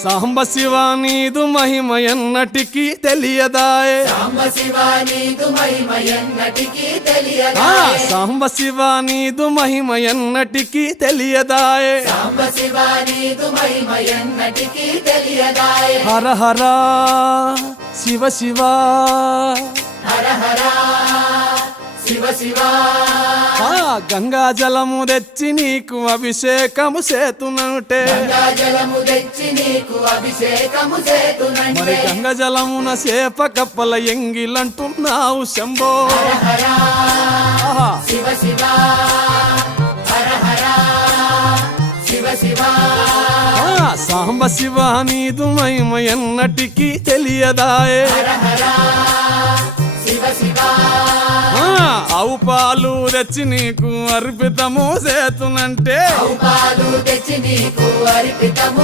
సాంబ శివ నీదు మహిమ ఎన్నటికీ తెలియదాయే సాంబ శివ నీదు మహిమ ఎన్నటికీ తెలియదాయే సాంబ శివ నీదు మహిమ ఎన్నటికీ తెలియదాయే సాంబ శివ నీదు మహిమ ఎన్నటికీ తెలియదాయే హర హర శివ శివ హర హర శివ శివ గంగా జలము తెచ్చి నీకు అభిషేకము చేతునంటే గంగా జలము తెచ్చి నీకు అభిషేకము మరి చేతునంటే గంగ జలమున సేప కప్పల ఎంగిలంటున్నావు శంభో హర ఆహా. శివ శివ హర హర శివ శివ సాంబ శివ నీదు మహిమ ఎన్నటికీ తెలియదాయే హర హర శివ శివ ఆవు పాలు తెచ్చి నీకు అర్పితము చేతునంటే పాలు తెచ్చి నీకు అర్పితము